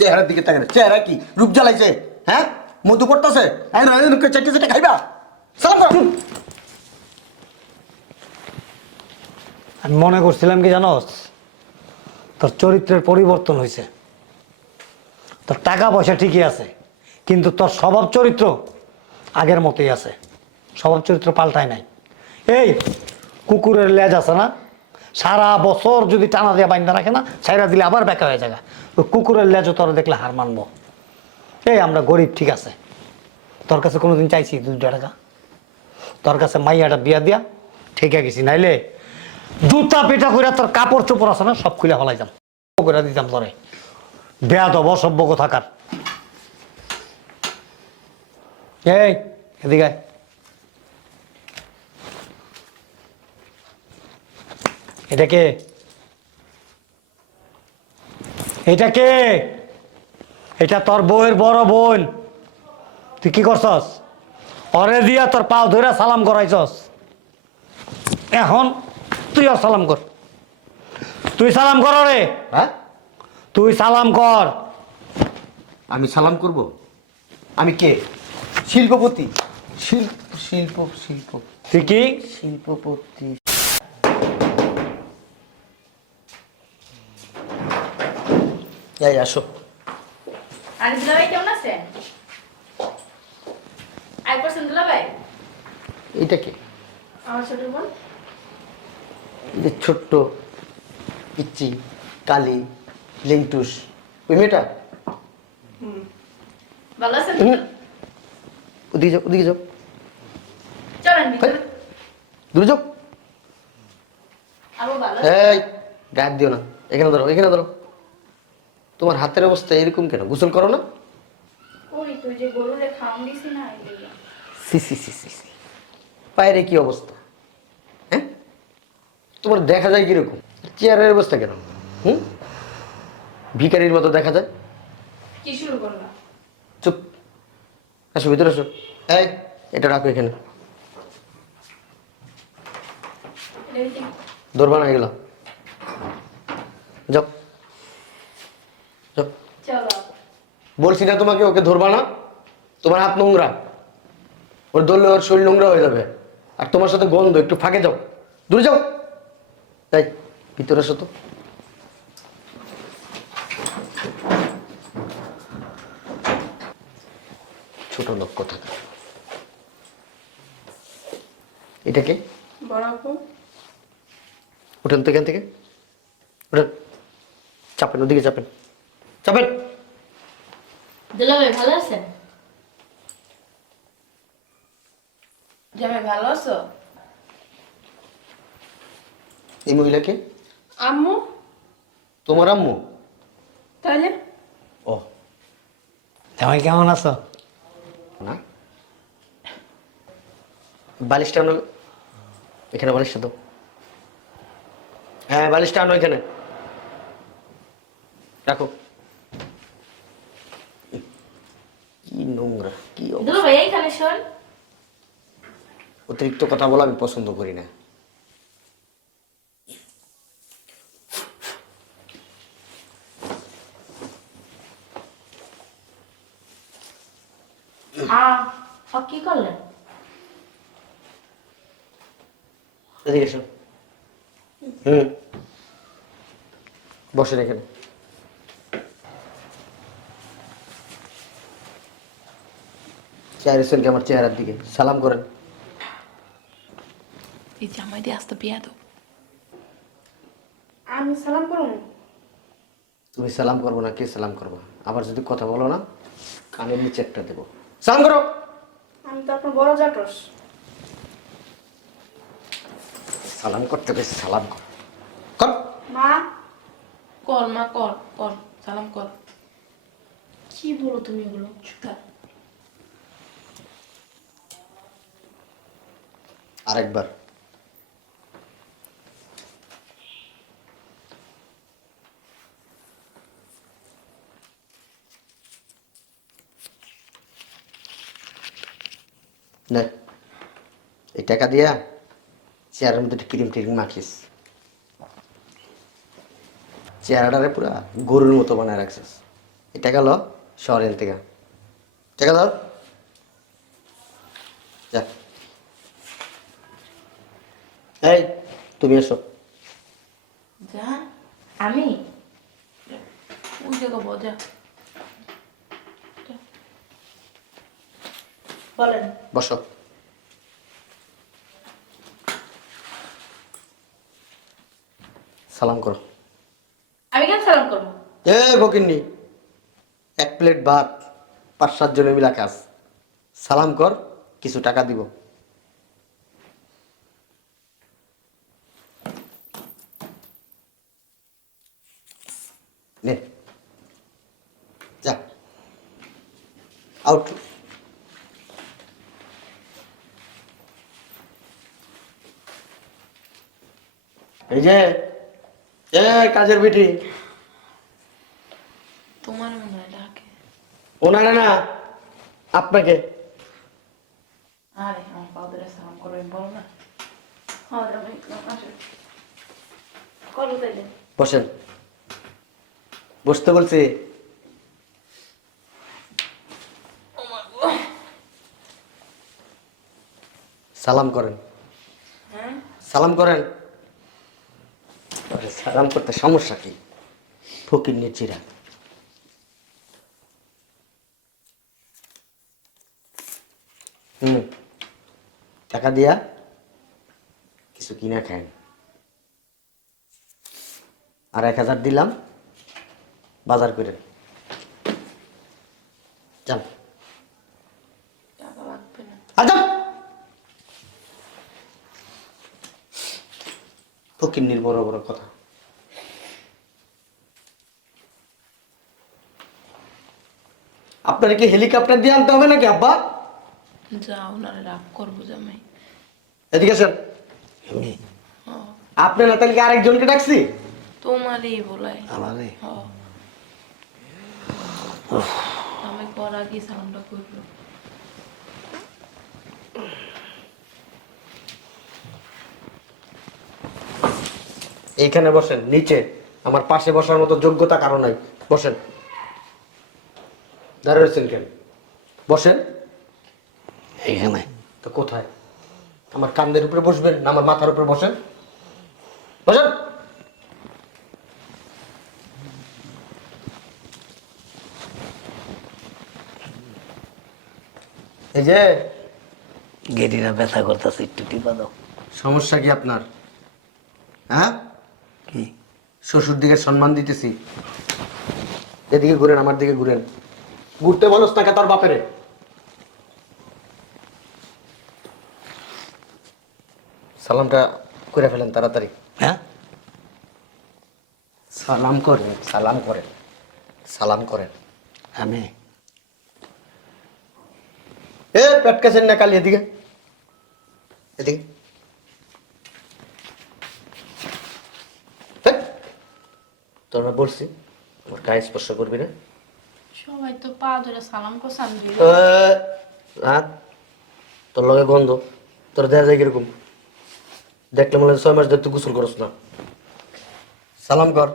চেহারার দিকে তাকালে চেহারা কি? রূপ জ্বালাইছে। হ্যাঁ? মধু পড়তেছে? চেটে চেটে খাইবা? আমি মনে করছিলাম কি জানোস তোর চরিত্রের পরিবর্তন হয়েছে তোর টাকা পয়সা ঠিকই আছে, কিন্তু তোর স্বভাব চরিত্র আগের মতোই আছে। স্বভাব চরিত্র পাল্টায় নাই। এই, কুকুরের লেজ আছে না? সারা বছর যদি টানা দিয়ে বাইন্দা রাখে না ছাইরা দিলে আবার বেকা হয়ে যাবে। ওই কুকুরের লেজও তোরা দেখলে হার মানবো। এই, আমরা গরিব, ঠিক আছে। তোর কাছে কোনোদিন চাইছি দুইটা টাকা তোর কাছে মাইয়াটা বিয়া দিয়া ঠিক গেছি, নাইলে জুতা পিঠা করে তোর কাপড় চোপড় আছে না, সব খুলে ফেলাই যাম। করে দিতাম তোরে। বেয়া দব অসভ্য থাকার এই, এদিকে আয়। এটা কে? এটা তোর বউয়ের বড় বোন। তুই কি করছস? অরে দিয়া তোর পাও ধরে সালাম করাইছস। এখন তুই আর সালাম কর। তুই সালাম কর রে। হ্যাঁ? তুই সালাম কর। আমি সালাম করব? আমি কে? শিল্পপতি। শিল্প শিল্প শিল্প তুই কি? শিল্পপতি। এই আসো। আর দুলাভাই কেমন আছেন? আই পার্সেন্ট দুলাভাই? এইটা কে? আমার ছোট বোন। যে ছোট্ট পিচ্চি কালি লেংটুস। ওই মেয়েটা? ভালো আছেন? হুম। ওদিকে যাও ওদিকে যাও। চলেন দূরে যাও। এই গায়ে দিও না। এখানে ধরো এখানে ধরো তোমার হাতের অবস্থা এরকম কেন? গোসল করো না। সি সি সি সি সি। পায়ের কি অবস্থা? হ্যাঁ? তোমার দেখা যায় কীরকম? চেয়ারের অবস্থা কেন? হুম? ভিকারির মতো দেখা যায়। কি শুরু করলাম চুপ। আসো ভিতরে আসো। এই এটা রাখো এখানে? ধরবা না এগুলো। যাও চলো বলছি না তোমাকে ওকে ধরবা না। তোমার হাত নোংরা। ওর ধরলে ওর শরীর নোংরা হয়ে যাবে। আর তোমার সাথে গন্ধ একটু ফাঁকে যাও। দূরে যাও। তাই ভিতরে তো। ছোট লোক কথা এটা কে? বড় উঠেন তো এখান থেকে। উঠেন। চাপেন ওদিকে চাপেন। চাপেন। দুলাভাই ভালো আছেন? জামাই ভালো আছো। এই মহিলাকে? আম্মু। তোমার আম্মু? তাহলে? ও। জামাই কেমন আছো? না। বালিশটা আনো। এখানে বালিশটা তো হ্যাঁ বালিশটা আনো এখানে। রাখো কি নোংরা কি অব- দুলাভাই অতিরিক্ত কথা বলা আমি পছন্দ করি না। কি করলেন? এদিকে এসো। হুম। বসেন এখানে। কি আমার চেহারার দিকে। সালাম করেন। এই জামাই দিয়ে আসতে বিয়া দো আমি সালাম করুন তুমি সালাম করব না কে সালাম করব? আবার যদি কথা বলো না কানের নিচে একটা দেবো। সালাম করো। আমি তো আপনার বড় জাটস। সালাম করতে বেশ সালাম কর। কর। মা। কর মা কর কর সালাম কর। কি বলো তুমি এগুলো? চুতা আরেকবার। এই টাকা দিয়া চেয়ারের মধ্যে ক্রিম টিরিম মাখিস। চেহারাটারে পুরা গরুর মতো বানায় রাখছিস। এই টাকা লো শহরের থেকে। টাকা ধর। যা। এই তুমি এসো। আমি? ওই জায়গা বজা। বলেন। বসো। সালাম করো। আমি কেন সালাম করব? এ বকিননি এক প্লেট ভাত পাঁচ সাত জনের মিলা কাজ। সালাম কর কিছু টাকা দিব। নে। যা। আউট এই যে এ কাজের বেটি। তোমার মনে হয় ডাকে? ওনারা না আপনাকে। আরে আমার পা ধরে সালাম করবে বলো না। হ্যাঁ আমি আসো করো তাইলে বসেন। বসতে বলছি। সালাম করেন। হ্যাঁ? সালাম করেন। সালাম করতে সমস্যা কি? ফকির নিচিরা হুম। টাকা দিয়া কিছু কিনা খায়। আর এক হাজার দিলাম। বাজার করে যান। না ফকিন্নির বড় বড় কথা। আপনার কি হেলিকপ্টার দিয়ে আনতে হবে নাকি আব্বা? যা ওনারা রাগ করব জামাই। এদিকে স্যার হ্যাঁ না তাহলে আরেকজনকে ডাকছি? তোমারই বলাই। আমারে হ্যাঁ এইখানে বসেন, নিচে। আমার পাশে বসার মতো যোগ্যতা কারও নাই। বসেন। দাঁড়িয়ে রয়েছেন কেন? বসেন। এইখানে। তো কোথায়? আমার কান্দের উপরে বসবেন না, আমার মাথার উপরে বসেন। বসেন। এই যে গেটিটা ব্যথা করতেছে একটু টিপা দাও। সমস্যা কি আপনার? হ্যাঁ? কি? শ্বশুর দিকে সম্মান দিতেছি। এদিকে ঘুরেন আমার দিকে ঘুরেন। ঘুরতে বলস না তোর বাপেরে? সালামটা করে ফেলেন তাড়াতাড়ি। হ্যাঁ? সালাম করেন সালাম করেন। সালাম করেন। আমি এ পেট কাছেন না কালি এদিকে। এদিকে। তোর না বলছি আমার গায়ে স্পর্শ করবি না। সবাই তো পা ধরে সালাম ধরে- এ, হাত তোর লগে গন্ধ। তোর দেখা যায় কীরকম? দেখলে মনে হয় ছয় মাস ধরে তুই গোসল করস না। সালাম কর।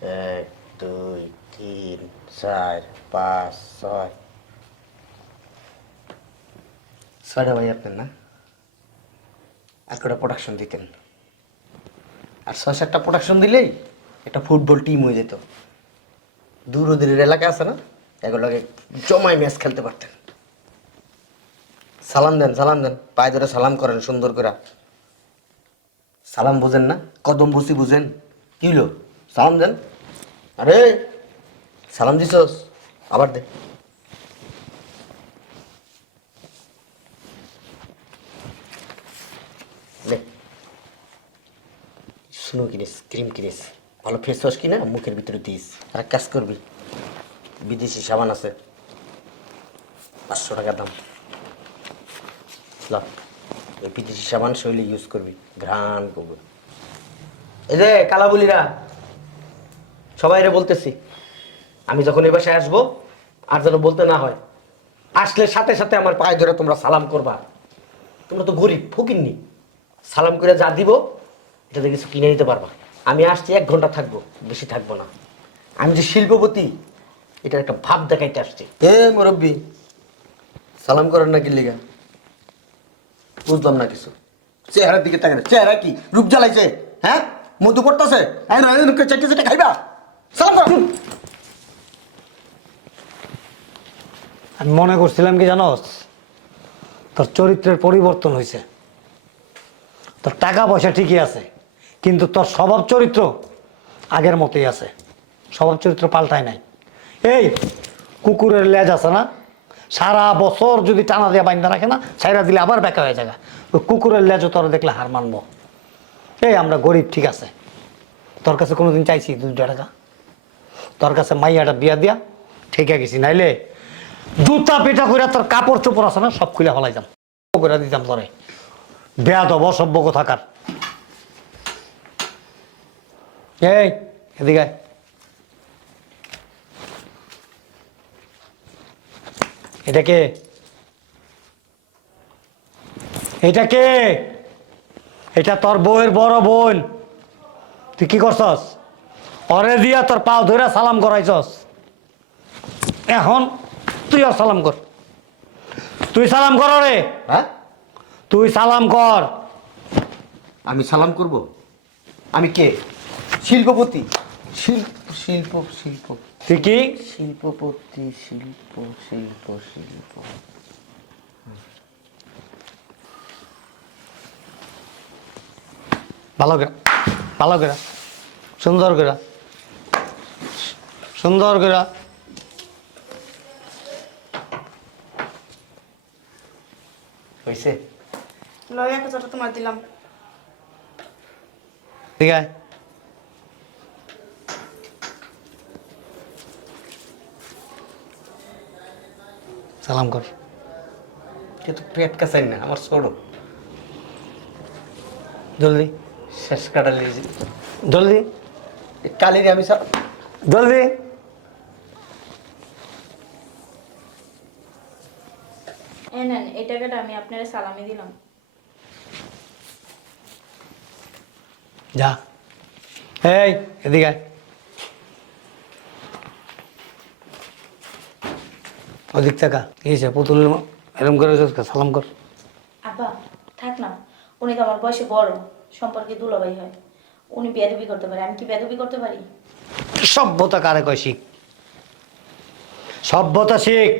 এক দুই তিন চার। পাঁচ ছয় ছয়টা ভাই আপনার না আর কটা প্রোডাকশন দিতেন আর ছয় সাতটা প্রোডাকশন দিলেই একটা ফুটবল টিম হয়ে যেত দূর দূরের এলাকা আছে না এগুলোকে জমায় ম্যাচ খেলতে পারতেন সালাম দেন সালাম দেন পায়ে ধরে সালাম করেন সুন্দর করে সালাম বুঝেন না কদম বসি বুঝেন কি হলো সালাম দেন আরে সালাম দিছস আবার দে। কিনিস ক্রিম কিনিস ভালো ফেস ওয়াশ কিনা, মুখের ভিতরে দিস। আর কাজ করবি, বিদেশি সাবান আছে, পাঁচশো টাকা দাম। ওই বিদেশি সাবান শৈলী ইউজ করবি, ঘ্রাণ করবি। এই যে কালাবুলিরা সবাই বলতেছি। আমি যখন এই বাসায় আসব, আর যেন বলতে না হয়, আসলে সাথে সাথে আমার পায়ে ধরে তোমরা সালাম করবা। তোমরা তো গরিব, ফকিননি। সালাম করে যা দিব এটাতে কিছু কিনে নিতে পারবা। আমি আসছি, এক ঘণ্টা থাকব, বেশি থাকব না। আমি যে শিল্পপতি, এটার একটা ভাব দেখাইতে আসছি। এ মুরব্বী, সালাম করেন না কিল্লিগা বুঝলাম না কিছু। চেহারার দিকে তাকান চেহারা কি? রূপ জ্বালাইছে হ্যাঁ? মধু পড়তেছে? খাইবা? সালাম আমি মনে করছিলাম কি জানোস তোর চরিত্রের পরিবর্তন হয়েছে তোর টাকা পয়সা ঠিকই আছে, কিন্তু তোর স্বভাব চরিত্র আগের মতোই আছে। স্বভাব চরিত্র পাল্টায় নাই। এই, কুকুরের লেজ আছে না? সারা বছর যদি টানা দিয়ে বাইন্দা রাখে না, ছাইরা দিলে আবার বেকা হয়ে যাবে। ওই কুকুরের লেজও তোরা দেখলে হার মানবো। এই, আমরা গরিব, ঠিক আছে। তোর কাছে কোনোদিন চাইছি দুইটা টাকা? তোর কাছে মাইয়াটা বিয়া দিয়া ঠিকে গেছি। নাইলে জুতা পেটা করে তোর কাপড় চোপড় আছে না, সব খুলে ফেলাই যাম করে দিতাম তোরে। বেয়াদ অসভ্য থাকার এই, এদিকে এটা কে? এটা কে? এটা তোর বউয়ের বড় বোন। তুই কি করছস? অরে দিয়া তোর পাও ধরে সালাম করাইছস। এখন তুই আর সালাম কর। তুই সালাম কর রে। হ্যাঁ? তুই সালাম কর। আমি সালাম করব? আমি কে? শিল্পপতি। শিল্প শিল্প শিল্প। তুই কি? শিল্পপতি শিল্প শিল্প শিল্প। ভালো করে ভালো করে। সুন্দর করে। সুন্দর করে। হয়েছে লয় এক হাজার তোমার দিলাম। ঠিক আছে। সালাম কর। কিন্তু পেট কাছাই না আমার ছোড়ো জলদি। শেষ কাটালি জলদি। কালির আমি সব জলদি এ নেন এই টাকাটা আমি আপনার সালামি দিলাম। যা। এই এদিকে। ওদিক টাকা যে পুতুল এরম করে সালাম কর। আব্বা থাক না। উনি তো আমার বয়সে বড় সম্পর্কে দুলাভাই হয়। উনি বেদবি করতে পারে আমি কি বেদবি করতে পারি? সভ্যতা কারে কয় শিখ? সভ্যতা শিখ।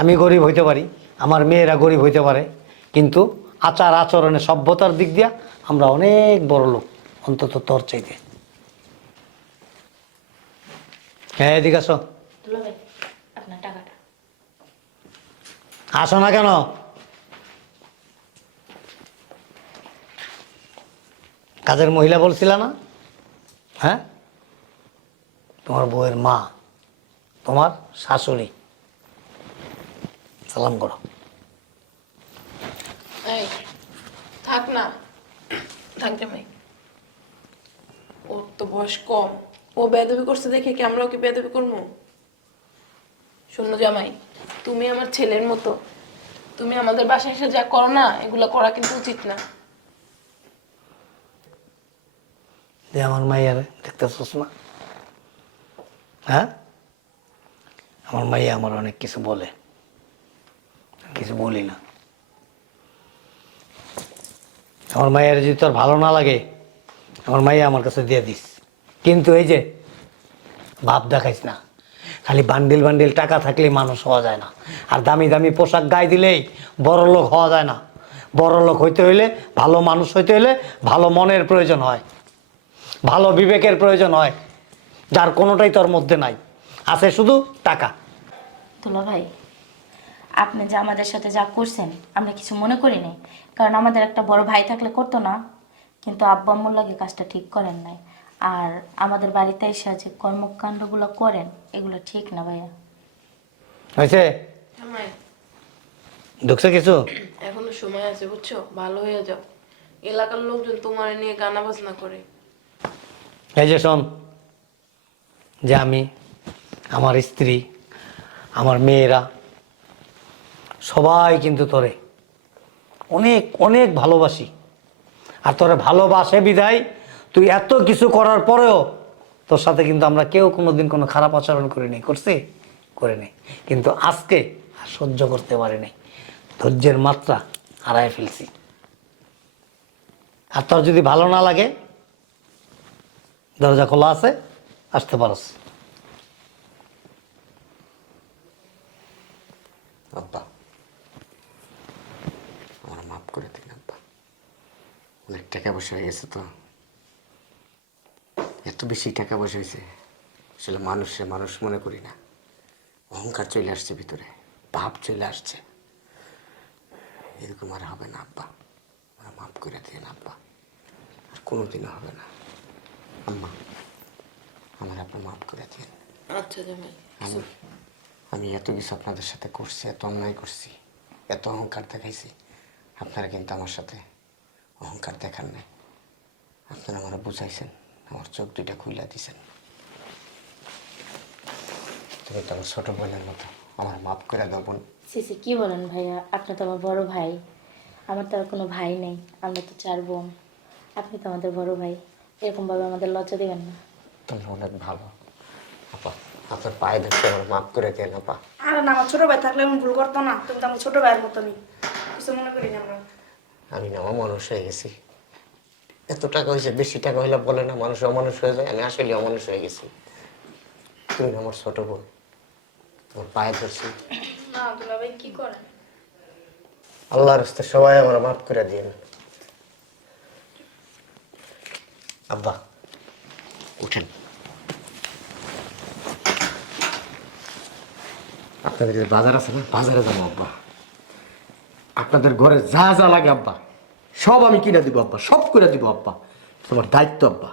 আমি গরিব হইতে পারি। আমার মেয়েরা গরিব হইতে পারে কিন্তু আচার আচরণে সভ্যতার দিক দিয়া আমরা অনেক বড় লোক অন্তত তোর চাইতে। হ্যাঁ এদিকে আসো। আসো না কেন? কাজের মহিলা বলছিল না? হ্যাঁ? তোমার বউয়ের মা তোমার শাশুড়ি। সালাম করো। এই থাক না। থাক জামাই ওর তো বয়স কম। ও বেদবি করছে দেখে কি আমরাও কি বেদবি করব? শূন্য জামাই তুমি আমার ছেলের মতো। তুমি আমাদের বাসায় এসে যা করো না এগুলো করা কিন্তু উচিত না। যে আমার মাইয়ারে দেখতেছস না? হ্যাঁ? আমার মাইয়া আমার অনেক কিছু বলে। কিছু বলি না। আমার মাইয়ার যদি তোর ভালো না লাগে, আমার মাইয়া আমার কাছে দিয়ে দিস। কিন্তু এই যে ভাব দেখাইস না, খালি বান্ডিল বান্ডিল টাকা থাকলেই মানুষ হওয়া যায় না। আর দামি দামি পোশাক গায়ে দিলেই বড় লোক হওয়া যায় না। বড় লোক হইতে হইলে, ভালো মানুষ হইতে হইলে ভালো মনের প্রয়োজন হয়। ভালো বিবেকের প্রয়োজন হয়, যার কোনোটাই তোর মধ্যে নাই। আছে শুধু টাকা। দুলাভাই আপনি যে আমাদের সাথে যা করছেন আমরা কিছু মনে করি নাই। কারণ আমাদের একটা বড় ভাই থাকলে করতো না। কিন্তু আব্বা আম্মুর লাগে কাজটা ঠিক করেন নাই। আর আমাদের বাড়িতে এসে যে কর্মকাণ্ডগুলো করেন এগুলো ঠিক না ভাইয়া। হয়েছে? ঢুকছে কিছু? এখনও সময় আছে বুঝছ? ভালো হয়ে যাও। এলাকার লোকজন তোমার নিয়ে গানা বাজনা করে। এই যে শোন যে আমি আমার স্ত্রী আমার মেয়েরা সবাই কিন্তু তোরে। অনেক অনেক ভালোবাসি। আর তোরে ভালোবাসে বিদায়। তুই এত কিছু করার পরেও তোর সাথে কিন্তু আমরা কেউ কোনোদিন কোনো খারাপ আচরণ করিনি করছি? করিনি কিন্তু আজকে আর সহ্য করতে পারিনি ধৈর্যের মাত্রা হারায় ফেলছি। আর তোর যদি ভালো না লাগে, দরজা খোলা আছে, আসতে পারস। আব্বা আমার মাফ করে দিন আব্বা অনেক টাকা পয়সা হয়ে গেছে তো। এত বেশি টাকা পয়সা হয়েছে আসলে মানুষে মানুষ মনে করি না। অহংকার চলে আসছে ভিতরে ভাব চলে আসছে। এরকম আর হবে না আব্বা। আমার মাফ করে দিন আব্বা। আর কোনোদিনও হবে না। আম্মা আমার আপনি মাফ করে দিন। আচ্ছা আমি আমি এত কিছু আপনাদের সাথে করছি এত অন্যায় করছি এত অহংকার দেখাইছি। আপনারা কিন্তু আমার সাথে অহংকার দেখান নাই। আপনারা আমার বুঝাইছেন আমার চোখ দুইটা খুইলা দিছেন। তুমি তো আমার ছোট বোনের মতো আমার মাফ করে দাও বোন। সিসি কি বলেন ভাইয়া? আপনি তো আমার বড় ভাই। আমার তো আর কোনো ভাই নেই আমরা তো চার বোন। আপনি তো আমাদের বড় ভাই। এরকমভাবে আমাদের লজ্জা দেবেন না। তুমি অনেক ভালো। আপা আপনার পায়ে ধরতে আমার মাফ করে দেন আপা। আর না আমার ছোট ভাই থাকলে আমি ভুল করতো না। তুমি তো আমার ছোট ভাইয়ের মতো মতনই। কিছু মনে করি না আমরা। আমি না আমার মানুষ হয়ে গেছি। এত টাকা হয়েছে বেশি টাকা হইলে বলে না মানুষ অমানুষ হয়ে যায় আমি আসলে অমানুষ হয়ে গেছি। তুমি আমার ছোট বোন। তোমার পায়ে ধরছি। আল্লাহর হস্তে সবাই আমার মাফ করে দিন আব্বা উঠেন। আপনাদের বাজার আছে না বাজারে যাব আব্বা। আপনাদের ঘরে যা যা লাগে আব্বা সব আমি কিনে দিব আব্বা সব করে দিব আব্বা। তোমার দায়িত্ব আব্বা।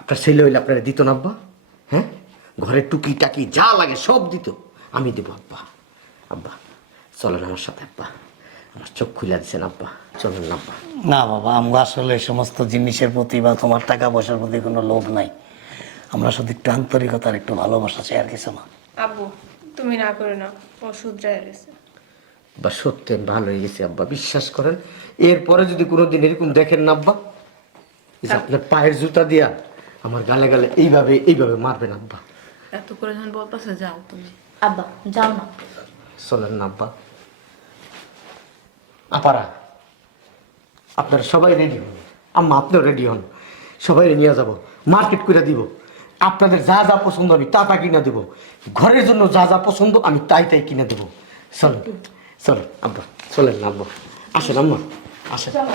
আপনার ছেলে হইলে আপনারা দিত না আব্বা হ্যাঁ? ঘরে টুকি টাকি যা লাগে সব দিত আমি দিব আব্বা। আব্বা চলেন আমার সাথে আব্বা। আমার চোখ খুলে দিচ্ছেন আব্বা চলেন না আব্বা। না বাবা আমরা আসলে এই সমস্ত জিনিসের প্রতি বা তোমার টাকা পয়সার প্রতি কোনো লোভ নাই। আমরা শুধু একটু আন্তরিকতার একটু ভালোবাসা চাই আর কিছু না। আব্বু তুমি না করে না শুধরায় গেছে। বা সত্যি আমি ভালো হয়ে গেছি আব্বা বিশ্বাস করেন। এরপরে যদি কোনোদিন এরকম দেখেন না আব্বা আপনার পায়ের জুতা দিয়া আমার গালে গালে এইভাবে এইভাবে মারবেন আব্বা। এত করে যখন বলতেছে যাও তুমি। আব্বা যাও না। চলেন না আব্বা। আপারা আপনারা সবাই রেডি হন। আম্মা আপনিও রেডি হন। সবাই নিয়ে যাব মার্কেট করে দিব। আপনাদের যা যা পছন্দ আমি তা তা কিনে দেবো। ঘরের জন্য যা যা পছন্দ আমি তাই তাই কিনে দেবো। চলেন। চলেন আব্বা চলেন না আব্বা। আসেন আম্মা আসেন। চলো